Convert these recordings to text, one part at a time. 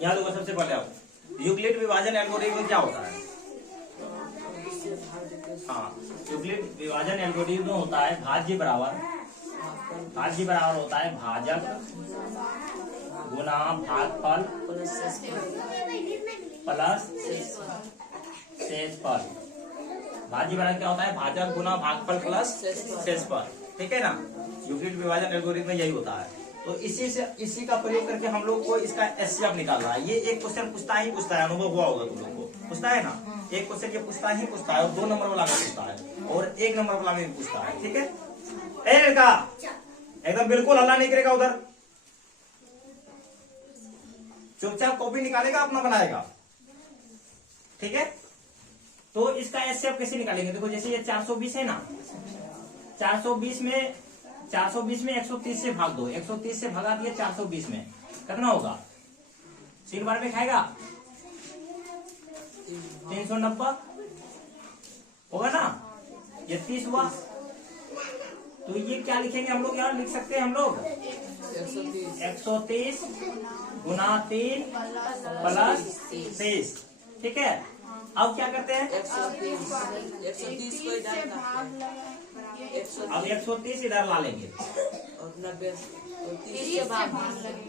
यहाँ देखो सबसे पहले आप यूक्लिड विभाजन एल्गोरिथम क्या होता है। हाँ, यूक्लिड विभाजन एल्गोरिथम होता है भाज्य बराबर होता है भाजक गुना भागफल प्लस शेषफल। भाज्य बराबर क्या होता है, भाजक गुना भागफल प्लस शेषफल, ठीक है ना। यूक्लिड विभाजन एल्गोरिथम में यही होता है। तो इसी का प्रयोग करके हम लोग को इसका एचसीएफ निकाल रहा है। ये एक क्वेश्चन पूछता है, अनुभव हुआ होगा तुम लोग को, पूछता है ना। एक क्वेश्चन ये पूछता है और 2 नंबर वाला में पूछता है और 1 नंबर वाला में भी पूछता है, ठीक है। ए लड़का एकदम बिल्कुल हल्ला नहीं करेगा, उधर चुपचाप कॉपी निकालेगा, अपना बनाएगा, ठीक है। तो इसका एचसीएफ कैसे निकालेंगे, देखो जैसे ये 420 है ना, 420 में 130 से भाग दो, 130 से भगा दिए 420 में, कितना होगा, 3 बार में खाएगा 390 होगा ना। ये 30 हुआ, तो ये क्या लिखेंगे हम लोग, यहाँ लिख सकते हैं हम लोग 130 गुना 3 प्लस 30, ठीक है। अब क्या करते हैं, 130 को इधर अब 130 इधर ला लेंगे और 90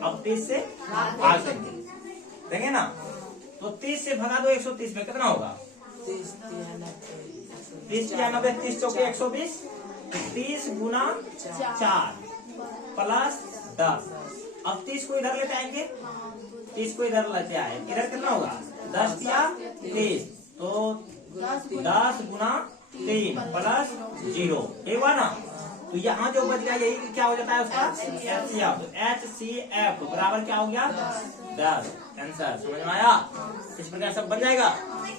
अब 30 से भाग देंगे ना। तो 30 से भगा दो 130 में, कितना होगा 30 30 या 90, 30 चौके 120, 30 गुना 4 प्लस 10। अब 30 को इधर लेते आएंगे, 30 को इधर लेते आए, इधर कितना होगा 10 या 30, तो 10 गुना 3 प्लस 0, ये हुआ ना। तो यहाँ जो बच गया यही क्या हो जाता है उसका एचसीएफ। HCF बराबर क्या हो गया 10, आंसर समझ में आया। इस प्रकार सब बन जाएगा।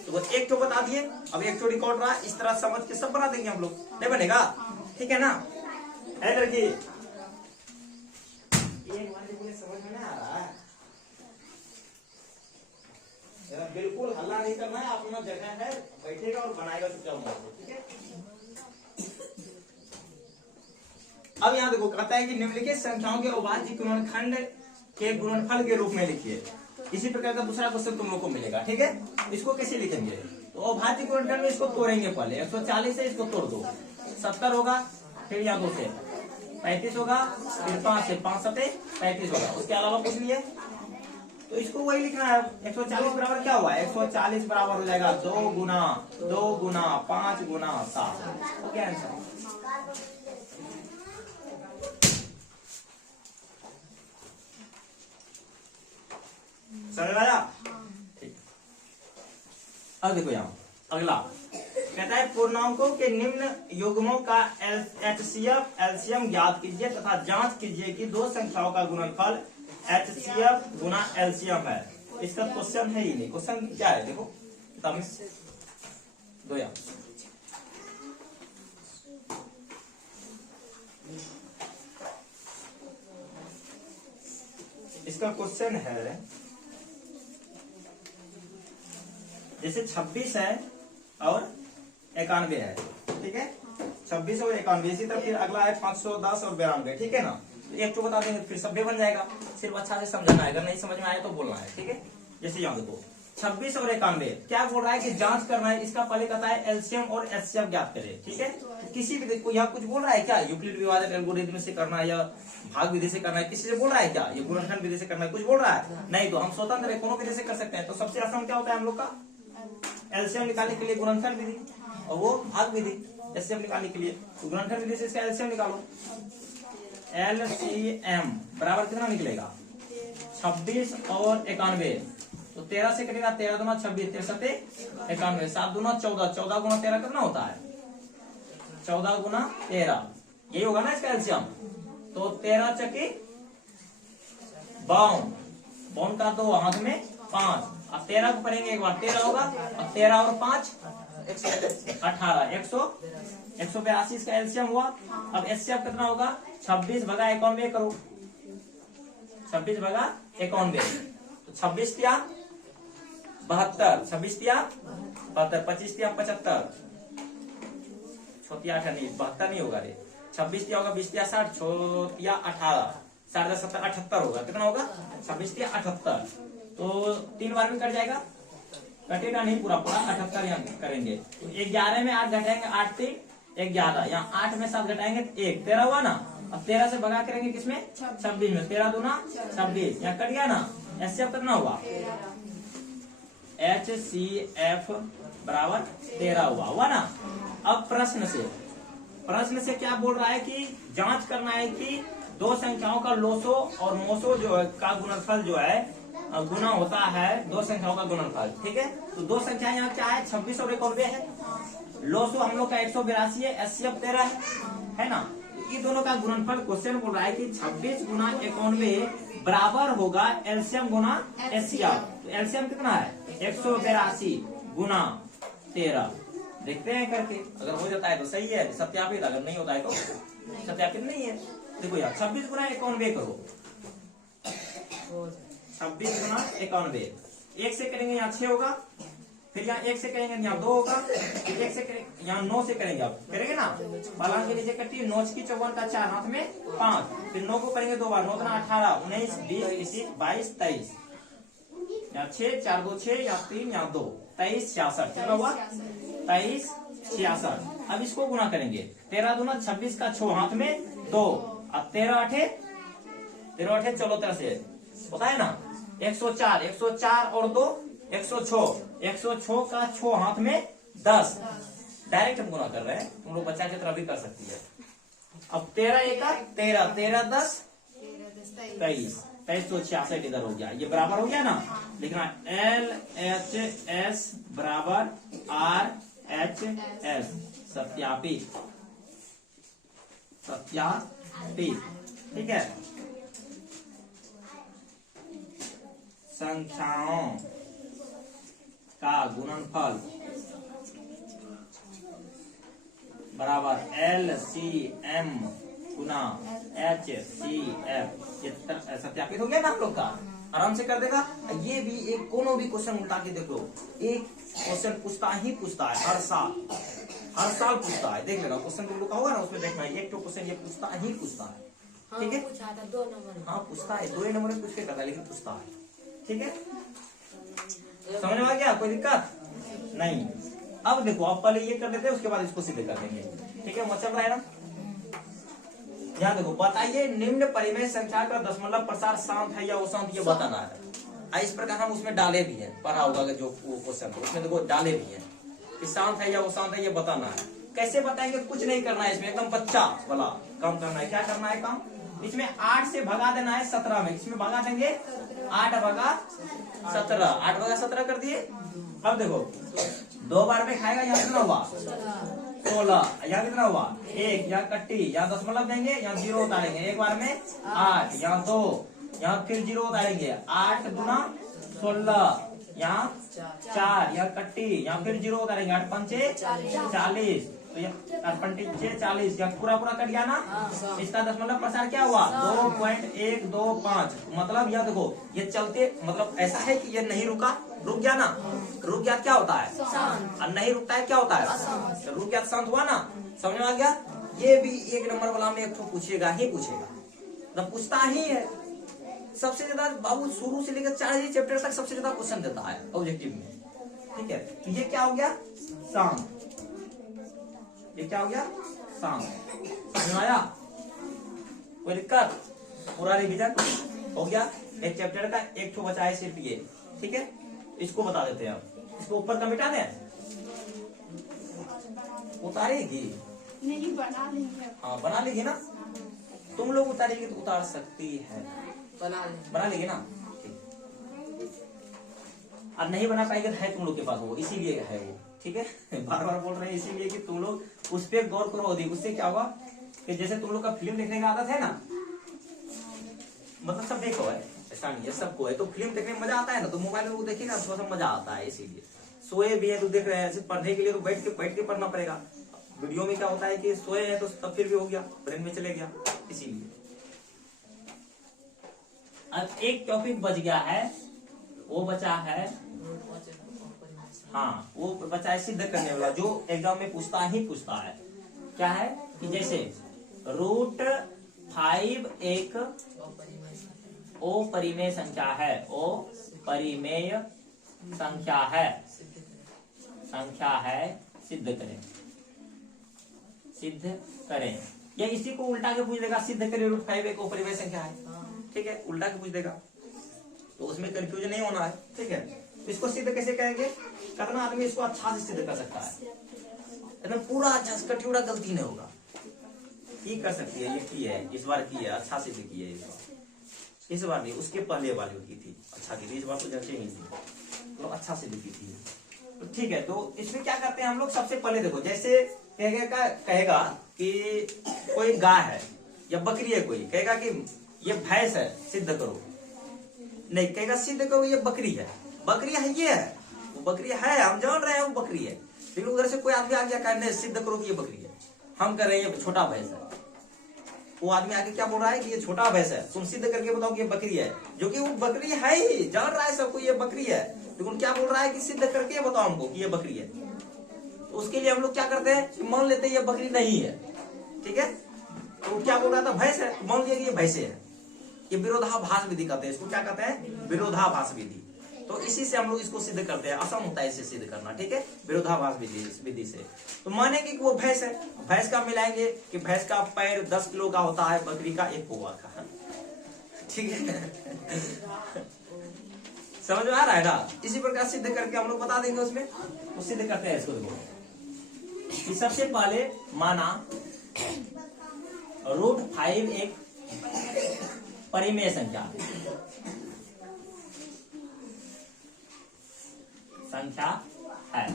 तो वो एक तो बता दिए, अब एक तो रिकॉर्ड रहा, इस तरह समझ के सब बना देंगे हम लोग, नहीं बनेगा, ठीक है ना। है लड़की, समझ में नहीं आ रहा है, बिल्कुल हल्ला नहीं करना है, अपना जगह है बैठेगा और बनाएगा चुपचाप, ठीक है। अब यहाँ देखो कहता है कि निम्नलिखित संख्याओं के अभाज्य गुणनखंड के गुणनफल के रूप में लिखिए। इसी प्रकार का दूसरा क्वेश्चन तुम लोग को मिलेगा, ठीक है। इसको कैसे लिखेंगे, तो अभाज्य गुणनखंड में इसको तोड़ेंगे पहले। 140 है, इसको तोड़ दो, 70 होगा, फिर यहाँ 2 से 35 होगा, फिर 5 से 5 सते 35 होगा, उसके अलावा कुछ नहीं है। तो इसको वही लिखना है। 140 बराबर क्या हुआ, 140 बराबर हो जाएगा 2 गुना 5 गुना 7, हो गया आंसर। समझ आया, ठीक। अब देखो यहाँ अगला कहता है पूर्णांकों के निम्न युग्मों का एचसीएफ एलसीएम ज्ञात कीजिए तथा जांच कीजिए कि 2 संख्याओं का गुणनफल एचसीएफ गुना एलसीएम है। इसका क्वेश्चन है ही नहीं, क्वेश्चन क्या है देखो किताब में दो यहाँ, इसका क्वेश्चन है जैसे 26 है और 91 है, ठीक है। 26 और 91, इसी तरह फिर अगला है 510 और 92, ठीक है ना। तो एक तो बता देंगे, फिर सब बन जाएगा। सिर्फ अच्छा से समझना है, अगर नहीं समझ में आया तो बोलना है, ठीक है। जैसे यहाँ देखो 26 और 91 क्या बोल रहा है कि जांच करना है, इसका पहले कहता है एलसीएम और एचसीएफ ज्ञात करे, ठीक है। किसी भी को यहाँ कुछ बोल रहा है क्या, यूक्लिड विभाजन एल्गोरिथम से करना है या भाग विधि से करना है, किसी से बोल रहा है क्या, ये गुणनखंड विधि से करना है, कुछ बोल रहा है नहीं। तो हम स्वतंत्र है, कोनो विधि से कर सकते हैं। तो सबसे आसान क्या होता है हम लोग का, एलसीएम निकालने के लिए गुणनखंड विधि और वो भाग विधि। एचसीएफ निकालने के लिए गुणनखंड विधि से इसका एलसीएम निकालो, एलसीएम बराबर कितना निकलेगा 26 और 91, तो 13 से कटेगा, 13 दूना 26, 13 91, 7 दूना 14, 14 गुना 13 कितना होता है 14 गुना 13, यही होगा ना इसका एलसीएम। तो 13 चके 52 का 2 हाथ में 5, अब 13 को पढ़ेंगे एक बार, 13 होगा, अब 13 और 5 18, 182 इसका एलसीएम हुआ। अब एचसीएफ कितना होगा 26 भगा 91 करो, 26 भगा 91, तो 26 तिया 72, 26 तिया 72, 25 तिया 75, छोटिया 8 नहीं 72 नहीं होगा रे, 26 तिया होगा 20 तिया 60, छोटिया 18, 7 70 78 होगा। कितना होगा? 26 के 78। तो 3 बार में कट जाएगा, कटेगा नहीं पूरा पूरा, 78 यहाँ करेंगे। तो 11 में 8 घटाएंगे, 8 3 11, यहाँ 8 में 7 घटाएंगे 1, 13 हुआ ना। अब 13 से भगा करेंगे किसमें? 26 में, 13 दूना 26, यहाँ कट गया ना। HCF कितना हुआ? HCF बराबर 13 हुआ ना। अब प्रश्न से क्या बोल रहा है कि जांच करना है कि दो संख्याओं का लोसो और मोसो जो है का गुणनफल जो है गुना होता है दो संख्याओं का गुणनफल। ठीक है, तो दो संख्या यहाँ क्या है? 26 और 91 है। लोसो हम लोग का 182 है, HCF 13 है ना। ये दोनों का गुणनफल क्वेश्चन बोल रहा है कि 26 गुना 91 बराबर होगा एलसीएम गुना HCF। तो एलसीएम कितना है? 182 गुना 13। देखते हैं करके, अगर हो जाता है तो सही है, सत्यापित। अगर नहीं होता है तो सत्यापित नहीं है। देखो यार 26 गुना 91 करो, 26 गुना 91, 1 से करेंगे यहाँ 6 होगा, फिर यहाँ 1 से करेंगे यहाँ 2 होगा, फिर 1 से करेंगे यहाँ 9 से करेंगे। आप करेंगे ना, बालान के नीचे कट्टी 9 की 54 का 4 हाथ में 5, फिर 9 को करेंगे 2 बार, 9 गुना 18 19 20 21 22 23, यहाँ 6 4 2 6, यहाँ 3 यहाँ 2 23 66। कितना हुआ? 23 66। अब इसको गुना करेंगे, 13 दूना 26 का 6 हाथ में 2, अब 13 8 14 तरह से होता है ना। 104 104 और 2 106 का 6 हाथ में 10। डायरेक्ट हम गुना कर रहे हैं, तुम लोग बच्चा की तरह भी कर सकती है। अब 13 1 13 13 10 23 2366 इधर हो गया। ये बराबर हो गया ना। लिखना LHS बराबर RHS, सत्यापित। ठीक है, संख्याओं का गुणनफल बराबर LCM गुना HCF। ये सत्यापित हो गया ना आप लोग का, आराम से कर देगा। ये भी एक कोनो भी क्वेश्चन उल्टा के देखो, एक क्वेश्चन पूछता है हर साल पूछता है। देख लेना क्वेश्चन तुम लोग का होगा ना, उसमें देखना एक तो क्वेश्चन ये पूछता है। ठीक है, हाँ पूछता है, 2 नंबर में पूछ के करता है, लेकिन पूछता है। ठीक है, समझ में आ गया? कोई दिक्कत नहीं। अब देखो, आप पहले ये कर देते हैं, उसके बाद इसको सीधे कर देंगे। ठीक है, चल रहा है ना। यहाँ देखो, बताइए निम्न परिमेय संख्या का दशमलव प्रसार शांत है या अशांत, ये बताना है। इस प्रकार हम उसमें डाले भी हैं, पढ़ा होगा जो क्वेश्चन उसमें देखो डाले भी हैं कि शांत है या अशांत है, ये बताना है। कैसे बताएंगे? कुछ नहीं करना है इसमें, एकदम बच्चा वाला काम करना है। क्या करना है काम? इसमें 8 से भगा देना है 17 में, इसमें भगा देंगे 8 भगा 17, 8 भगा 17 कर दिए। अब देखो 2 बार में खाएगा, यहाँ कितना हुआ? 16। यहाँ कितना हुआ? 1, यहाँ कट्टी, यहाँ दशमलव देंगे, यहाँ 0 उतारेंगे। 1 बार में 8, यहाँ 2, यहाँ फिर 0 उतारेंगे। 8 गुना 16, यहाँ 4, यहाँ कट्टी, यहाँ फिर 0 उतारेंगे। 8 पंचे 40, तो यहाँ 8 40, यहाँ पूरा कट गया ना। इसका दशमलव प्रसार क्या हुआ? 2.125। मतलब यह देखो, ये चलते मतलब ऐसा है कि ये नहीं रुक गया ना। रुक गया क्या होता है? और नहीं रुकता है क्या होता है? रुक गया शांत हुआ ना। समझ में आ गया? ये भी 1 नंबर वाला में एक तो पूछेगा ही पूछेगा, मतलब पूछता ही है। सबसे ज्यादा बाबू शुरू से लेकर 4 चैप्टर तक सबसे ज्यादा क्वेश्चन देता है ऑब्जेक्टिव में। ठीक है, तो ये क्या हो गया? शांत। ये क्या हो गया? शांत। समझ में आया? कोई दिक्कत? पूरा रिवीजन हो गया। एक चैप्टर का एक ठो बचा है सिर्फ ये। ठीक है, इसको बता देते हैं। अब इसको ऊपर का मिटा दें, उतारेगी नहीं, बना लेंगे। हाँ बना लेगी ना, तुम लोग उतारेगी तो उतार सकती है, बना लेगी ना। अब नहीं बना पाएगी तो है तुम लोग के पास वो, इसीलिए है वो। ठीक है, बार बार बोल रहे हैं इसीलिए कि तुम लोग उस पर गौर करो अधिक। उससे क्या होगा कि जैसे तुम लोग का फिल्म देखने का आदत है ना, मतलब सब देखो है, ऐसा नहीं है सबको है, तो फिल्म देखने में मजा आता है ना, तो मोबाइल में वो देखेगा थोड़ा सा मजा आता है। इसीलिए सोए भी है तो देख रहे हैं, पढ़ने के लिए तो बैठ के पढ़ना पड़ेगा। वीडियो में क्या होता है कि सोए हैं तो तब फिर भी हो गया, ब्रेन में चले गया, इसीलिए। अब एक टॉपिक बच गया है, वो बचा है, हाँ वो बचा है सिद्ध करने वाला, जो एग्जाम में पूछता है। क्या है कि जैसे रूट 5 एक अपरिमेय संख्या है, अपरिमेय संख्या है, सिद्ध करें, या इसी को उल्टा के पूछ देगा, सिद्ध करें √5 एक अपरिमेय संख्या है, ठीक है, उल्टा के पूछ देगा, तो उसमें कंफ्यूजन नहीं होना है, ठीक है। इसको सिद्ध कैसे करेंगे, कितना आदमी इसको अच्छा से सिद्ध कर सकता है, एकदम पूरा अच्छा से, कटियोड़ा गलती नहीं होगा, ये कर सकती है, ये की है, इस बार की है, अच्छा सिद्ध की है, इस बार नहीं, उसके पहले वाली की थी, अच्छा की थी, इस बार तो जैसे ही थी, तो अच्छा सिद्ध की थी, तो ठीक है। तो इसमें क्या करते हैं हम लोग, सबसे पहले देखो, जैसे कहेगा कि कोई गाय है या बकरी है, कोई कहेगा कि ये भैंस है, सिद्ध करो, नहीं कहेगा सिद्ध करो ये बकरी है, ये है, वो बकरी है, हम जान रहे हैं वो बकरी है, लेकिन उधर से कोई आदमी आ गया कहने सिद्ध करो कि ये बकरी है, हम कर रहे हैं ये छोटा भैंस है, वो आदमी आके क्या बोल रहा है कि ये छोटा भैंस है, तुम सिद्ध करके बताओ कि ये बकरी है, जो कि वो बकरी है ही, जान रहा है सबको ये बकरी है, लेकिन क्या बोल रहा है कि सिद्ध करके बताओ हमको कि ये बकरी है। तो उसके लिए हम लोग क्या करते हैं कि मान लेते हैं ये बकरी नहीं है, ठीक है, तो क्या बोल रहा था भैंस है, तो मान लिया कि ये भैंसे है, ये विरोधाभास विधि कहते हैं, इसको क्या कहते हैं, विरोधाभास विधि। तो इसी से हम लोग इसको सिद्ध करते हैं, आसान होता है इसे सिद्ध करना, ठीक है, विरोधाभास विधि से। तो मानेंगे कि वो भैंस है, भैंस का मिलाएंगे कि भैंस का पैर 10 किलो का होता है, बकरी का 1 पौवा का, ठीक है, समझ में आ रहा है ना। इसी प्रकार सिद्ध करके हम लोग बता देंगे उसमें, तो सिद्ध करते हैं इसको। देखो सबसे पहले माना √5 एक परिमेय संख्या है,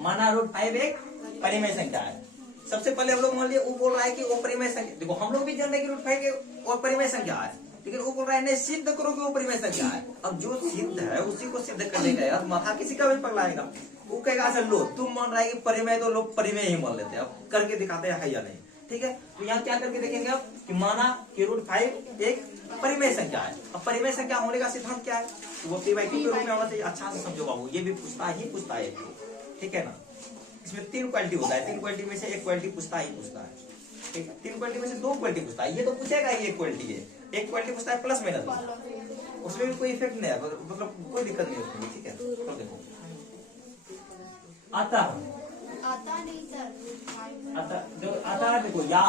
माना √5 एक परिमेय संख्या है। सबसे पहले हम लोग मान लिए वो बोल रहा है कि वो परिमेय संख्या, देखो हम लोग भी जान रहे हैं कि √5 के वो परिमेय संख्या है, लेकिन वो बोल रहा है नहीं सिद्ध करो कि वो परिमेय संख्या है। अब जो सिद्ध है उसी को सिद्ध करने का यार माथा किसी का भी पगलाएगा, वो कहेगा अच्छा लो तुम मान रहा है कि परिमेय, तो लोग परिमेय ही मान लेते हैं, अब करके दिखाते हैं या नहीं, ठीक है। तो यहाँ क्या करके देखेंगे अब कि माना कि √5 एक परिमेय संख्या है। अब परिमेय संख्या होने का सिद्धांत क्या है, तो वो p/q के रूप में होना चाहिए। अच्छा से समझो बाबू, ये भी पूछता है, ठीक है ना। इसमें 3 क्वालिटी होता है, 3 क्वालिटी में से 1 क्वालिटी पूछता है, ठीक है, 3 क्वालिटी में से 2 क्वालिटी पूछता है, ये तो पूछेगा ये क्वालिटी है, 1 क्वालिटी पूछता है प्लस माइनस, उसमें भी कोई इफेक्ट नहीं है, मतलब कोई दिक्कत नहीं उसमें, ठीक है। तो देखो आता नहीं सर, जो आता है, देखो या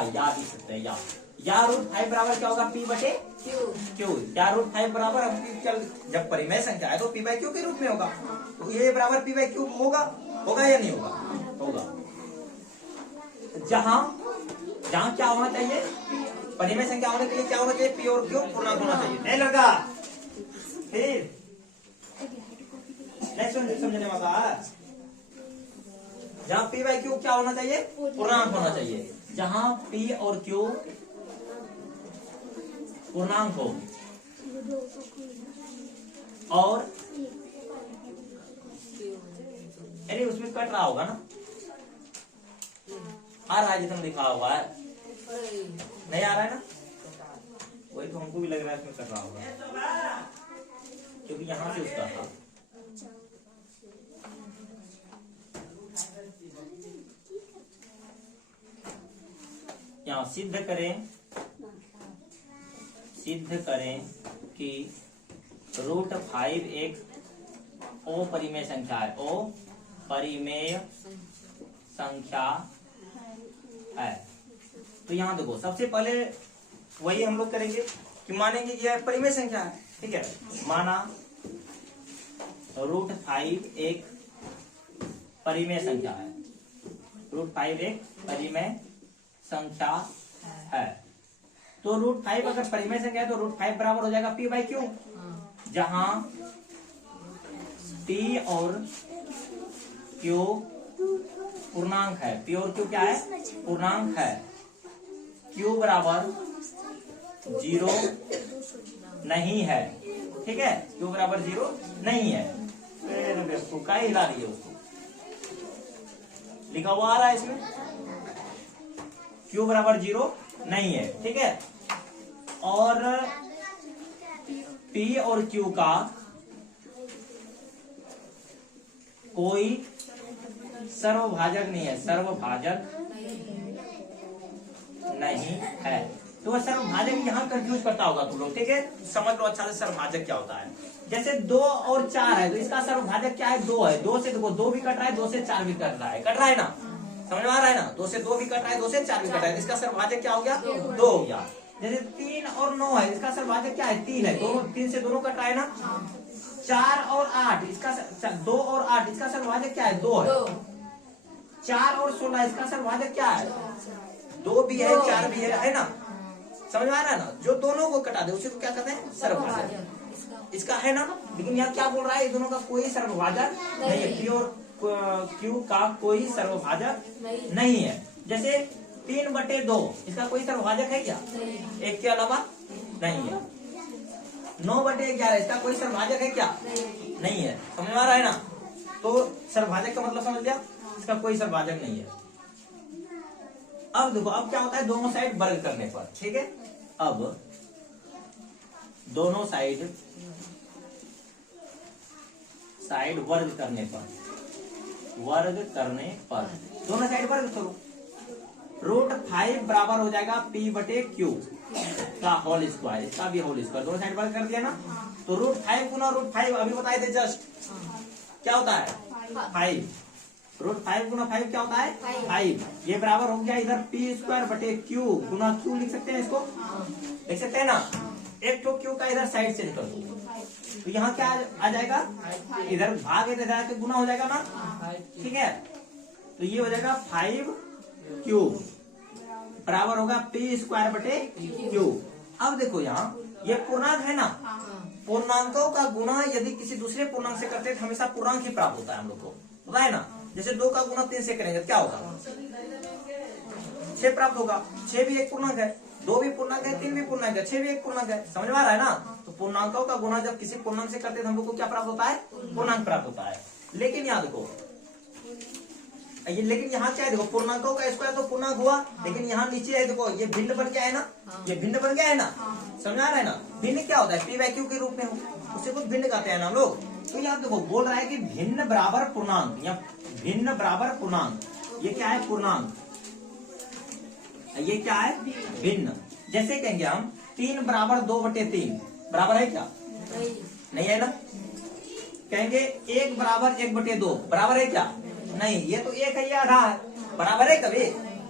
लिख सकते हैं, या √5 बराबर क्या होगा, p/q, या √5 बराबर हम चल, जब परिमेय संख्या है तो p/q के रूप में होगा, तो ये बराबर p/q होगा या नहीं होगा। जहां क्या होना चाहिए, परिमेय संख्या होने के लिए क्या होना चाहिए, p और q पूर्णांक होना चाहिए, नहीं लड़का, फिर नहीं समझने वाला, जहाँ p/q क्या होना चाहिए, पूर्णांक होना चाहिए, जहां p और q पूर्णांक हो और अरे उसमें कट रहा होगा ना, आ रहा है जितना लिखा हुआ है, नहीं आ रहा है ना, वही तो हमको भी लग रहा है इसमें कट रहा होगा, क्योंकि यहाँ से उसका था। यहाँ सिद्ध करें कि √5 एक अपरिमेय संख्या है, अपरिमेय संख्या है। तो यहाँ देखो सबसे पहले वही हम लोग करेंगे कि मानेंगे कि यह परिमेय संख्या है, ठीक है, माना √5 एक परिमेय संख्या है, √5 एक परिमेय संख्या है। तो √5 अगर परिमेय संख्या है तो √5 बराबर हो जाएगा p/q, जहां p और q पूर्णांक है, p और q क्या है, पूर्णांक है, q बराबर 0 नहीं है, ठीक है, q बराबर 0 नहीं है। उसको क्या हिला रही है, उसको लिखा हुआ आ रहा है इसमें, q बराबर 0 नहीं है, ठीक है, और p और q का कोई सर्वभाजक नहीं है, सर्वभाजक नहीं है, तो वह सर्वभाजक यहाँ कंफ्यूज करता होगा तुम लोग, ठीक है। समझ लो अच्छा से सर्वभाजक क्या होता है। जैसे 2 और 4 है तो इसका सर्वभाजक क्या है, 2 है। 2 से देखो 2 भी कट रहा है, 2 से 4 भी कट रहा है ना, समझ में आ रहा है ना। 2 से 2 भी कट रहा है, 2 से 4 भी कट रहा है, इसका सर्वभाजक क्या हो गया, 2 हो गया। जैसे 3 और 9 है, इसका सर्वभाजक क्या है, 3 है। दोनों 3 से दोनों कट रहा है ना। 4 और 8 इसका 2 और 8 इसका सर्वभाजक क्या है, 2 है। 4 और 16 इसका सर्वभाजक क्या है, 2 भी है 4 भी है ना, समझ में आ रहा है ना। जो दोनों को कटा दे उसी को क्या कहते हैं, सर्वभाजक। इसका है ना। लेकिन यहाँ क्या बोल रहा है, दोनों का कोई सर्वभाजक नहीं है, P और Q का कोई सर्वभाजक नहीं है। जैसे 3/2 इसका कोई सर्वभाजक है क्या, एक के अलावा नहीं है। 9/11 इसका कोई सर्वभाजक है क्या, नहीं है, समझ में आ रहा है ना। तो सर्वभाजक का मतलब समझ लिया, इसका कोई सर्वभाजक नहीं है। अब देखो अब क्या होता है, दोनों साइड वर्ग करने पर, ठीक है। अब दोनों साइड वर्ग करने पर, दोनों साइड वर्ग करो। √5 बराबर हो जाएगा P/Q का होल स्क्वायर, इसका भी होल स्क्वायर, दोनों साइड वर्ग कर दिया ना। तो √5 गुना √5 अभी बताए थे जस्ट, क्या होता है 5। √5 गुना 5 क्या होता है 5। ये बराबर हो गया इधर P²/Q गुना Q लिख सकते हैं, इसको लिख सकते हैं ना। एक तो Q का इधर साइड से निकल दो, तो यहाँ क्या आ जाएगा, इधर भाग इधर जाके गुना हो जाएगा ना, ठीक है। तो ये हो जाएगा 5Q बराबर होगा P²/Q। अब देखो यहाँ ये पूर्णांक है ना, पूर्णांकों का गुना यदि किसी दूसरे पूर्णांक से करते हैं तो हमेशा पूर्णांक ही प्राप्त होता है हम लोग को, पता है ना। जैसे 2 का गुना 3 से करेंगे क्या होगा, 6 प्राप्त होगा। 6 भी एक पूर्णांक है, 2 भी पूर्णांक है, 3 भी पूर्णांक है, 6 भी एक पूर्णांक है, समझ में आ रहा है ना। तो पूर्णांकों का गुना जब किसी पूर्णांक से करते हैं तो हम लोग को क्या प्राप्त होता है, पूर्णांक प्राप्त होता है। लेकिन यहाँ देखो लेकिन यहाँ क्या है, देखो पूर्णांकों का स्क्वायर तो पूर्णांक हुआ, लेकिन यहाँ नीचे है देखो ये भिन्न बन गया है ना, ये भिन्न बन गया है ना, समझ आ रहा है ना। भिन्न क्या होता है, P/Q के रूप में हो, उसे कुछ भिन्न कहते हैं ना लोग। तो यहाँ देखो बोल रहा है कि भिन्न बराबर पूर्णांक, या भिन्न बराबर पूर्णांक, ये क्या है पूर्णांक, ये क्या है भिन्न। जैसे कहेंगे हम 3 बराबर 2/3 बराबर है क्या, नहीं है ना। कहेंगे 1 बराबर 1/2 बराबर है क्या, नहीं। ये तो 1 है, ये आधा है, बराबर है कभी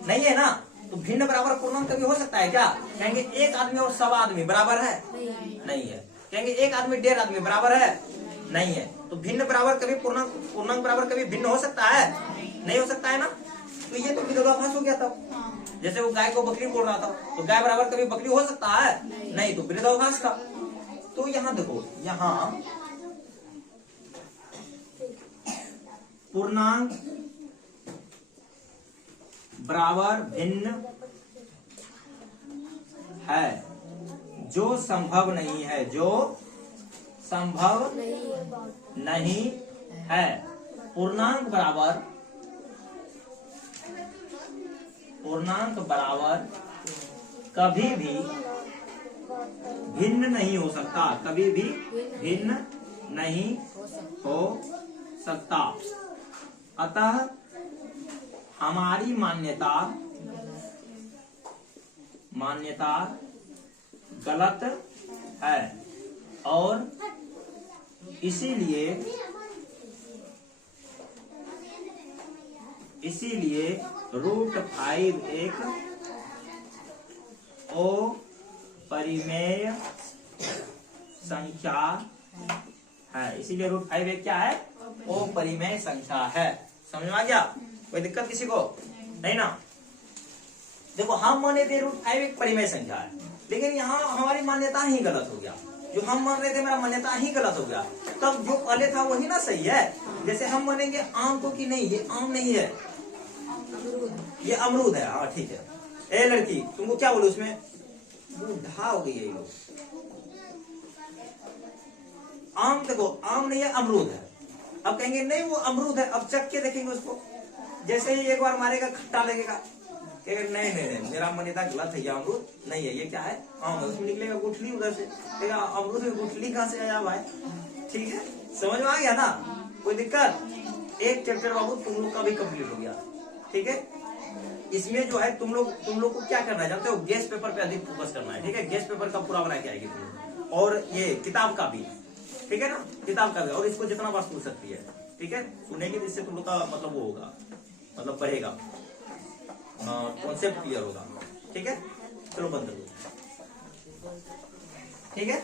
नहीं है ना। तो भिन्न बराबर पूर्णांक कभी हो सकता है क्या, कहेंगे 1 आदमी और 100 आदमी बराबर है, नहीं है। कहेंगे 1 आदमी 1.5 आदमी बराबर है, नहीं है। तो भिन्न बराबर कभी पूर्णांक बराबर कभी भिन्न हो सकता है, नहीं हो सकता है ना। तो ये तो विरोधाभास हो गया था। जैसे वो गाय को बकरी बोल रहा था, तो गाय बराबर कभी बकरी हो सकता है, नहीं, तो विरोधाभास था। तो यहाँ देखो, यहाँ पूर्णांक बराबर भिन्न है, जो संभव नहीं है, जो संभव नहीं है। पूर्णांक बराबर कभी भी भिन्न नहीं हो सकता, कभी भी भिन्न नहीं हो सकता। अतः हमारी मान्यता गलत है और इसीलिए √5 एक अपरिमेय संख्या है। इसीलिए √5 एक क्या है, अपरिमेय संख्या है। समझ में आ गया, कोई दिक्कत किसी को नहीं ना। देखो हम माने थे √5 एक परिमेय संख्या है, लेकिन यहाँ हमारी मान्यता ही गलत हो गया। जो हम मान रहे थे मेरा मान्यता ही गलत हो गया, तब जो पहले था वही ना सही है। जैसे हम मानेंगे आम को कि नहीं, ये आम नहीं है, ये अमरूद है। हाँ ठीक है। ए लड़की तुमको क्या बोलो, उसमें बुढ़ा हो गई है ये लोग। आम देखो, आम नहीं है अमरूद है। अब कहेंगे नहीं वो अमरूद है, अब चख के देखेंगे उसको, जैसे ही एक बार मारेगा खट्टा लगेगा, नहीं नहीं नहीं मेरा मान्यता गलत है, ये अमरूद नहीं है, ये क्या है आम है। उसमें निकलेगा गुठली, उधर से अमरूद में गुठली कहाँ से आया भाई, ठीक है। समझ में आ गया ना, कोई दिक्कत। एक चैप्टर बाबू तुम लोग का भी कंप्लीट हो गया, ठीक है। इसमें जो है तुम लोग को क्या करना है जानते हो, गेस पेपर पे अधिक फोकस करना है, ठीक है। गेस पेपर का पूरा बना के आएगी तुम लोग, और ये किताब का भी, ठीक है ना, किताब का भी, और इसको जितना बार सुन सकती है, ठीक है, सुनेगी जिससे तुम लोग का मतलब वो होगा, मतलब बढ़ेगा, कॉन्सेप्ट क्लियर होगा, ठीक है। चलो बंद कर दो, ठीक है।